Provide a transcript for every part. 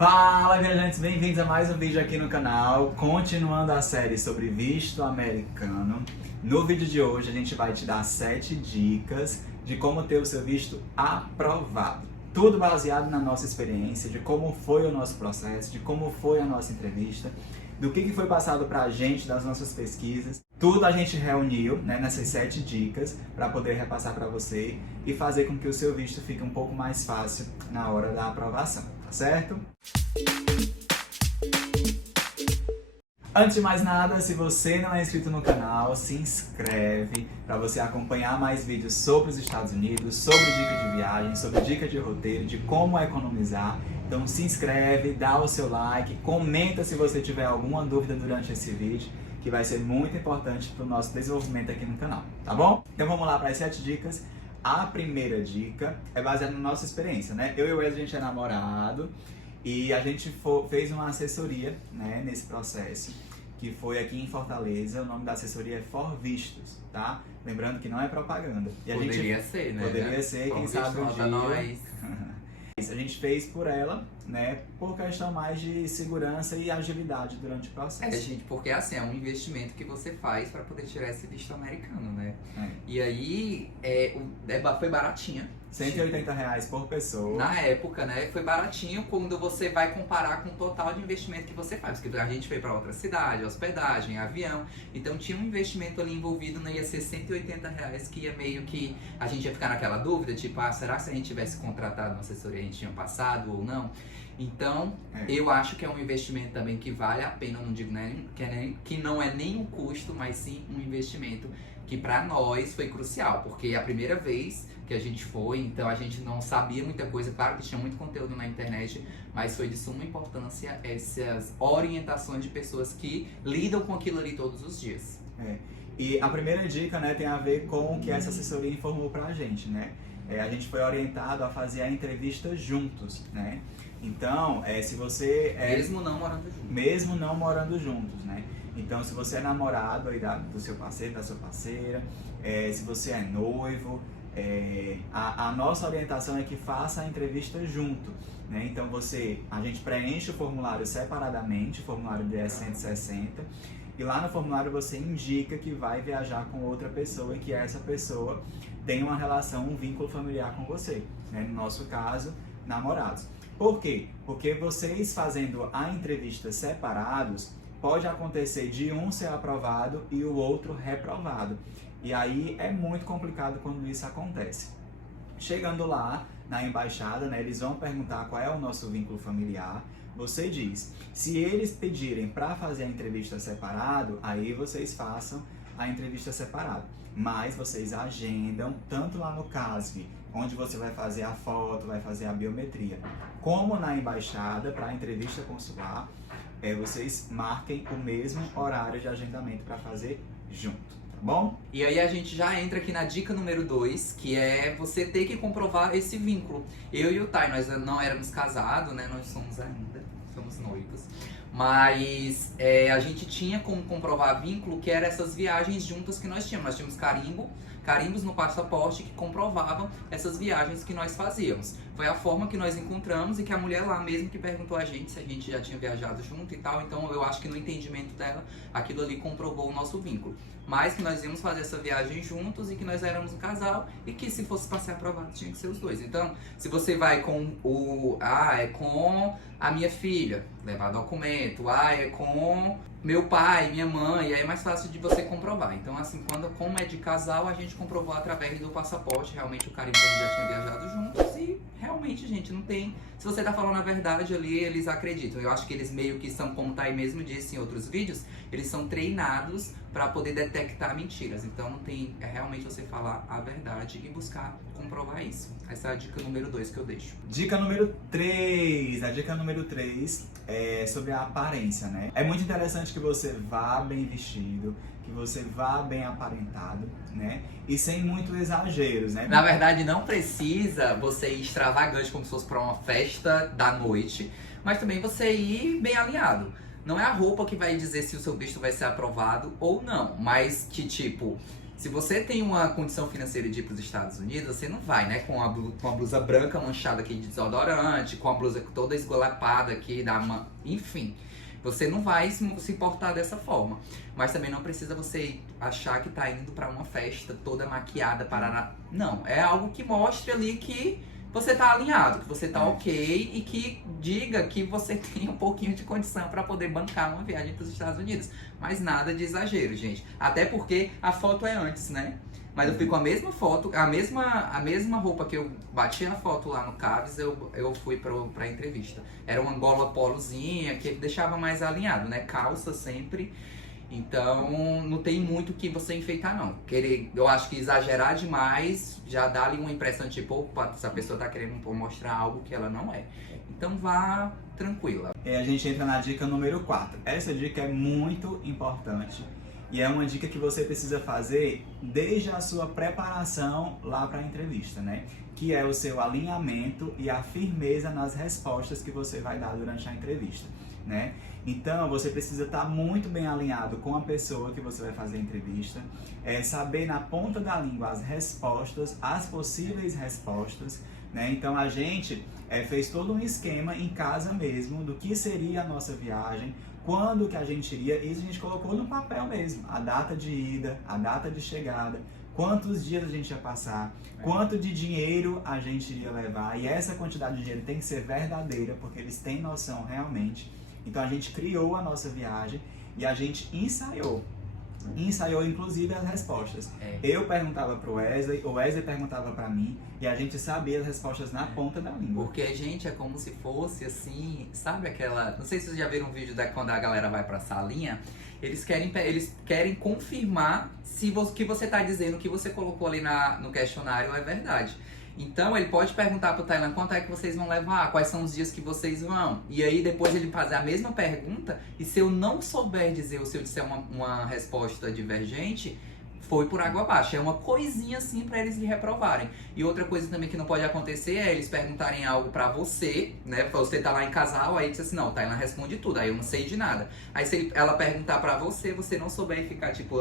Fala, viajantes, bem-vindos a mais um vídeo aqui no canal, continuando a série sobre visto americano. No vídeo de hoje a gente vai te dar 7 dicas de como ter o seu visto aprovado. Tudo baseado na nossa experiência, de como foi o nosso processo, de como foi a nossa entrevista, do que foi passado pra gente das nossas pesquisas. Tudo a gente reuniu, nessas 7 dicas para poder repassar para você e fazer com que o seu visto fique um pouco mais fácil na hora da aprovação, tá certo? Antes de mais nada, se você não é inscrito no canal, se inscreve para você acompanhar mais vídeos sobre os Estados Unidos, sobre dicas de viagem, sobre dicas de roteiro, de como economizar. Então se inscreve, dá o seu like, comenta se você tiver alguma dúvida durante esse vídeo, que vai ser muito importante para o nosso desenvolvimento aqui no canal, tá bom? Então vamos lá para as 7 dicas. A primeira dica é baseada na nossa experiência, né? Eu e o Wesley, a gente é namorado e a gente fez uma assessoria, nesse processo, que foi aqui em Fortaleza. O nome da assessoria é For Vistos, tá? Lembrando que não é propaganda. E Poderia ser, né? Poderia ser, quem sabe um dia. Nós. Isso a gente fez por ela, por questão mais de segurança e agilidade durante o processo. Gente, porque assim, é um investimento que você faz para poder tirar esse visto americano, né? E aí, foi baratinha. R$180 por pessoa. Na época, foi baratinho quando você vai comparar com o total de investimento que você faz. Porque a gente foi para outra cidade, hospedagem, avião. Então tinha um investimento ali envolvido, ia ser R$180, que ia meio que a gente ia ficar naquela dúvida, tipo, será que se a gente tivesse contratado uma assessoria a gente tinha passado ou não? Então, eu acho que é um investimento também que vale a pena. Não digo que não é nem um custo, mas sim um investimento que para nós foi crucial, porque a primeira vez que a gente foi, então a gente não sabia muita coisa. Claro que tinha muito conteúdo na internet, mas foi de suma importância essas orientações de pessoas que lidam com aquilo ali todos os dias. E a primeira dica, tem a ver com o que essa assessoria informou pra gente, a gente foi orientado a fazer a entrevista juntos, Então, se você Mesmo não morando juntos. Mesmo não morando juntos, Então, se você é namorado aí do seu parceiro, da sua parceira, se você é noivo, a nossa orientação é que faça a entrevista junto, Então, a gente preenche o formulário separadamente, o formulário DS-160, e lá no formulário você indica que vai viajar com outra pessoa e que essa pessoa tem uma relação, um vínculo familiar com você, No nosso caso, namorados. Por quê? Porque vocês fazendo a entrevista separados, pode acontecer de um ser aprovado e o outro reprovado. E aí é muito complicado quando isso acontece. Chegando lá na embaixada, eles vão perguntar qual é o nosso vínculo familiar. Você diz, se eles pedirem para fazer a entrevista separado, aí vocês façam a entrevista separado. Mas vocês agendam, tanto lá no CASV, onde você vai fazer a foto, vai fazer a biometria, como na embaixada, para a entrevista consular, vocês marquem o mesmo horário de agendamento para fazer junto, tá bom? E aí a gente já entra aqui na dica número 2, que é você ter que comprovar esse vínculo. Eu e o Thay, nós não éramos casados, nós somos noivos. Mas a gente tinha como comprovar vínculo, que eram essas viagens juntas que nós tínhamos. Nós tínhamos carimbos no passaporte que comprovavam essas viagens que nós fazíamos. Foi a forma que nós encontramos e que a mulher lá mesmo que perguntou a gente se a gente já tinha viajado junto e tal. Então eu acho que no entendimento dela, aquilo ali comprovou o nosso vínculo. Mas que nós íamos fazer essa viagem juntos e que nós éramos um casal e que se fosse para ser aprovado tinha que ser os dois. Então, se você vai com com a minha filha, levar documento, é com meu pai, minha mãe, aí é mais fácil de você comprovar. Então, assim, como é de casal, a gente comprovou através do passaporte, realmente o carimbo que a gente já tinha viajado juntos e realmente, gente, não tem... Se você tá falando a verdade ali, eles acreditam. Eu acho que eles meio que são, como o Thay mesmo disse em outros vídeos, eles são treinados para poder detectar mentiras. Então não tem, realmente você falar a verdade e buscar comprovar isso. Essa é a dica número 2 que eu deixo. Dica número 3. A dica número 3 é sobre a aparência, É muito interessante que você vá bem vestido, que você vá bem aparentado, E sem muito exageros, Na verdade, não precisa você ir extravagante como se fosse para uma festa da noite, mas também você ir bem alinhado. Não é a roupa que vai dizer se o seu visto vai ser aprovado ou não, mas que tipo, Se você tem uma condição financeira de ir para os Estados Unidos, você não vai, né? Com a blusa branca manchada aqui de desodorante, com a blusa toda esgolapada aqui, enfim. Você não vai se importar dessa forma. Mas também não precisa você achar que tá indo para uma festa toda maquiada, parará. Não, é algo que mostre ali que você tá alinhado, que você tá ok e que diga que você tem um pouquinho de condição para poder bancar uma viagem para os Estados Unidos. Mas nada de exagero, gente. Até porque a foto é antes, né? Mas eu fui com a mesma foto, a mesma roupa que eu bati a foto lá no Caves, eu fui pra entrevista. Era uma gola polozinha que deixava mais alinhado, né? Calça sempre. Então, não tem muito o que você enfeitar, não. Eu acho que exagerar demais já dá ali uma impressão tipo, opa, essa pessoa tá querendo mostrar algo que ela não é. Então, vá tranquila. A gente entra na dica número 4. Essa dica é muito importante e é uma dica que você precisa fazer desde a sua preparação lá para a entrevista, né? Que é o seu alinhamento e a firmeza nas respostas que você vai dar durante a entrevista, né? Então, você precisa estar muito bem alinhado com a pessoa que você vai fazer a entrevista, saber na ponta da língua as respostas, as possíveis respostas, né? Então, a gente fez todo um esquema em casa mesmo do que seria a nossa viagem, quando que a gente iria, isso a gente colocou no papel mesmo, a data de ida, a data de chegada, quantos dias a gente ia passar, quanto de dinheiro a gente iria levar, e essa quantidade de dinheiro tem que ser verdadeira, porque eles têm noção realmente. Então a gente criou a nossa viagem e a gente ensaiou inclusive as respostas. Eu perguntava pro Wesley, o Wesley perguntava pra mim e a gente sabia as respostas na ponta da língua. Porque, gente, é como se fosse assim, sabe aquela... Não sei se vocês já viram um vídeo quando a galera vai pra salinha, eles querem confirmar se o que você tá dizendo, o que você colocou ali no questionário é verdade. Então ele pode perguntar pro Tailan quanto é que vocês vão levar, quais são os dias que vocês vão. E aí depois ele fazer a mesma pergunta, e se eu não souber dizer, ou se eu disser uma resposta divergente, foi por água abaixo. É uma coisinha assim pra eles lhe reprovarem. E outra coisa também que não pode acontecer é eles perguntarem algo pra você, né? Você tá lá em casal, aí diz assim, não, Tailan responde tudo, aí eu não sei de nada. Aí se ela perguntar pra você não souber e ficar tipo,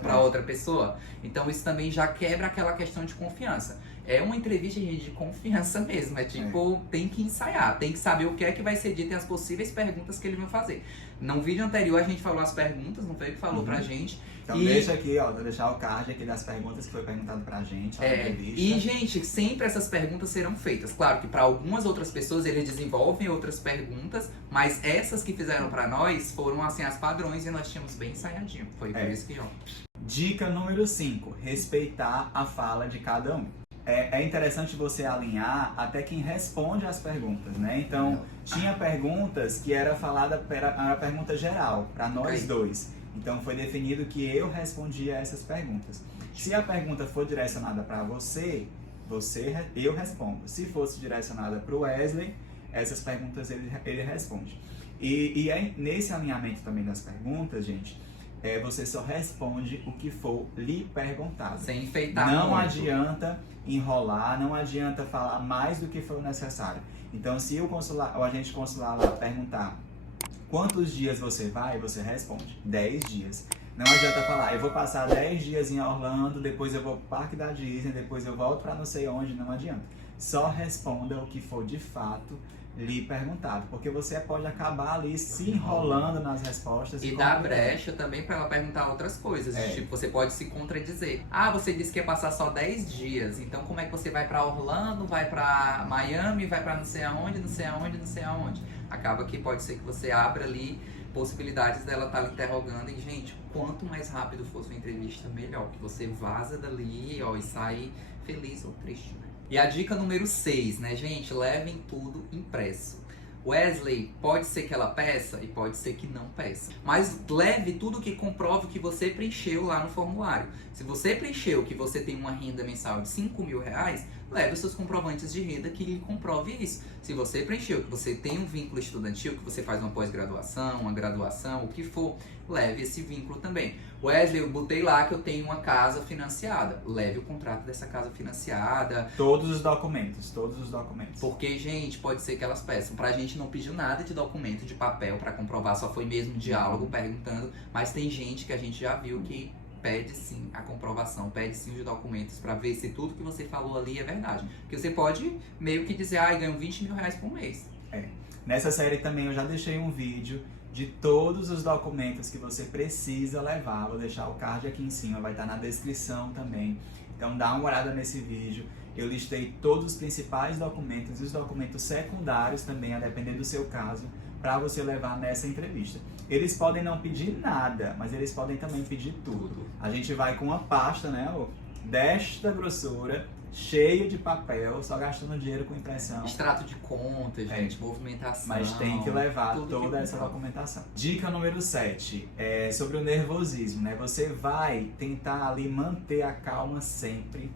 pra outra pessoa. Então isso também já quebra aquela questão de confiança. É uma entrevista, gente, de confiança mesmo. É tipo, tem que ensaiar, tem que saber o que é que vai ser dito e as possíveis perguntas que ele vai fazer. No vídeo anterior a gente falou as perguntas, não foi ele que falou pra gente. Então deixa aqui, ó, vou deixar o card aqui das perguntas que foi perguntado pra gente na entrevista. E, gente, sempre essas perguntas serão feitas. Claro que para algumas outras pessoas eles desenvolvem outras perguntas, mas essas que fizeram pra nós foram, assim, as padrões e nós tínhamos bem ensaiadinho. Foi por isso que, ó. Dica número 5, respeitar a fala de cada um. É interessante você alinhar até quem responde as perguntas, né? Então, tinha perguntas que era a pergunta geral, para nós dois. Então, foi definido que eu respondia essas perguntas. Se a pergunta for direcionada para você, eu respondo. Se fosse direcionada para o Wesley, essas perguntas ele responde. E nesse alinhamento também das perguntas, gente, você só responde o que for lhe perguntado. Sem enfeitar Não muito. adianta enrolar, não adianta falar mais do que for necessário. Então, se o agente consular lá perguntar quantos dias você vai, você responde 10 dias. Não adianta falar, eu vou passar 10 dias em Orlando, depois eu vou pro parque da Disney, depois eu volto para não sei onde, não adianta. Só responda o que for de fato lhe perguntado, porque você pode acabar ali se enrolando nas respostas. E dá brecha também para ela perguntar outras coisas, tipo, você pode se contradizer. Ah, você disse que ia passar só 10 dias, então como é que você vai para Orlando, vai para Miami, vai para não sei aonde, não sei aonde, não sei aonde. Acaba que pode ser que você abra ali possibilidades dela estar lhe interrogando. E, gente, quanto mais rápido for sua entrevista, melhor, que você vaza dali, ó, e sai feliz ou triste, né? E a dica número 6, né, gente? Levem tudo impresso. Wesley, pode ser que ela peça e pode ser que não peça. Mas leve tudo que comprove que você preencheu lá no formulário. Se você preencheu que você tem uma renda mensal de 5 mil reais, leve os seus comprovantes de renda que lhe comprove isso. Se você preencheu que você tem um vínculo estudantil, que você faz uma pós-graduação, uma graduação, o que for, leve esse vínculo também. Wesley, eu botei lá que eu tenho uma casa financiada. Leve o contrato dessa casa financiada. Todos os documentos. Porque, gente, pode ser que elas peçam. Pra gente não pediu nada de documento, de papel pra comprovar, só foi mesmo diálogo perguntando. Mas tem gente que a gente já viu que pede sim a comprovação, pede sim os documentos pra ver se tudo que você falou ali é verdade. Porque você pode meio que dizer, ganho 20 mil reais por mês. Nessa série também eu já deixei um vídeo de todos os documentos que você precisa levar. Vou deixar o card aqui em cima, vai estar na descrição também. Então dá uma olhada nesse vídeo. Eu listei todos os principais documentos e os documentos secundários também, a depender do seu caso, para você levar nessa entrevista. Eles podem não pedir nada, mas eles podem também pedir tudo. A gente vai com uma pasta, né, desta grossura, cheio de papel, só gastando dinheiro com impressão. Extrato de conta, gente, movimentação. Mas tem que levar toda essa documentação. Dica número 7 é sobre o nervosismo, né? Você vai tentar ali manter a calma sempre,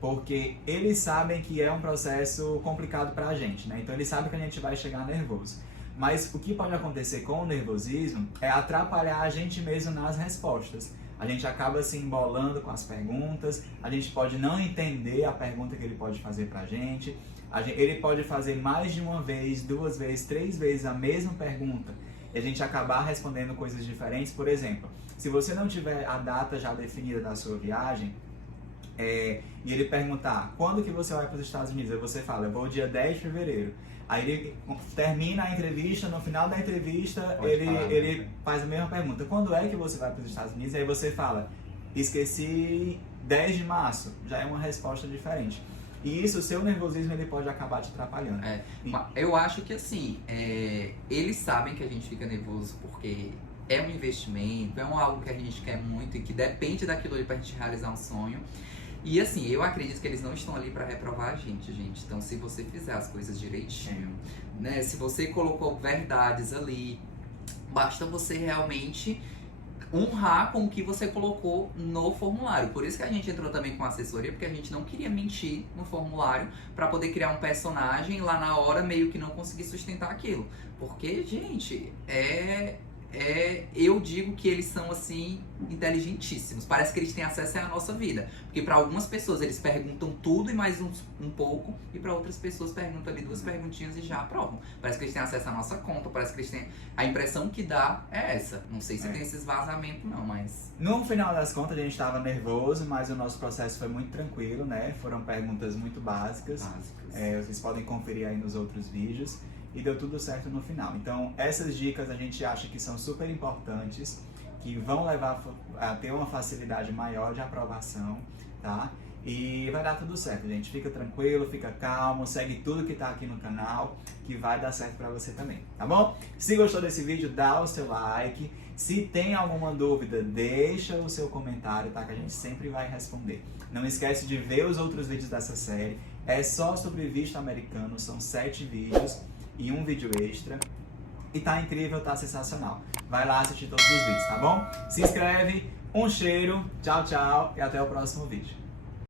porque eles sabem que é um processo complicado pra gente, né? Então eles sabem que a gente vai chegar nervoso. Mas o que pode acontecer com o nervosismo é atrapalhar a gente mesmo nas respostas. A gente acaba se embolando com as perguntas, a gente pode não entender a pergunta que ele pode fazer pra gente, ele pode fazer mais de uma vez, 2 vezes, 3 vezes a mesma pergunta e a gente acabar respondendo coisas diferentes. Por exemplo, se você não tiver a data já definida da sua viagem, e ele perguntar quando que você vai para os Estados Unidos, aí você fala, eu vou dia 10 de fevereiro. Aí ele termina a entrevista, no final da entrevista ele faz a mesma pergunta, quando é que você vai para os Estados Unidos? Aí você fala, esqueci 10 de março, já é uma resposta diferente. E isso, o seu nervosismo, ele pode acabar te atrapalhando. Eu acho que assim, eles sabem que a gente fica nervoso porque é um investimento, é algo que a gente quer muito e que depende daquilo ali pra gente realizar um sonho. E assim, eu acredito que eles não estão ali pra reprovar a gente. Então, se você fizer as coisas direitinho, né? Se você colocou verdades ali, basta você realmente honrar com o que você colocou no formulário. Por isso que a gente entrou também com assessoria, porque a gente não queria mentir no formulário pra poder criar um personagem lá na hora meio que não conseguir sustentar aquilo. Porque, gente, eu digo que eles são, assim, inteligentíssimos. Parece que eles têm acesso à nossa vida. Porque para algumas pessoas eles perguntam tudo e mais um pouco. E para outras pessoas perguntam ali 2 perguntinhas e já aprovam. Parece que eles têm acesso à nossa conta. Parece que eles têm... A impressão que dá é essa. Não sei se tem esses vazamentos não, mas... No final das contas a gente estava nervoso, mas o nosso processo foi muito tranquilo, né? Foram perguntas muito básicas. Vocês podem conferir aí nos outros vídeos. E deu tudo certo no final. Então, essas dicas a gente acha que são super importantes, que vão levar a ter uma facilidade maior de aprovação, tá? E vai dar tudo certo, gente. Fica tranquilo, fica calmo, segue tudo que tá aqui no canal, que vai dar certo pra você também, tá bom? Se gostou desse vídeo, dá o seu like. Se tem alguma dúvida, deixa o seu comentário, tá? Que a gente sempre vai responder. Não esquece de ver os outros vídeos dessa série. É só sobre visto americano, são 7 vídeos. E um vídeo extra. E tá incrível, tá sensacional. Vai lá assistir todos os vídeos, tá bom? Se inscreve, um cheiro, tchau, tchau e até o próximo vídeo.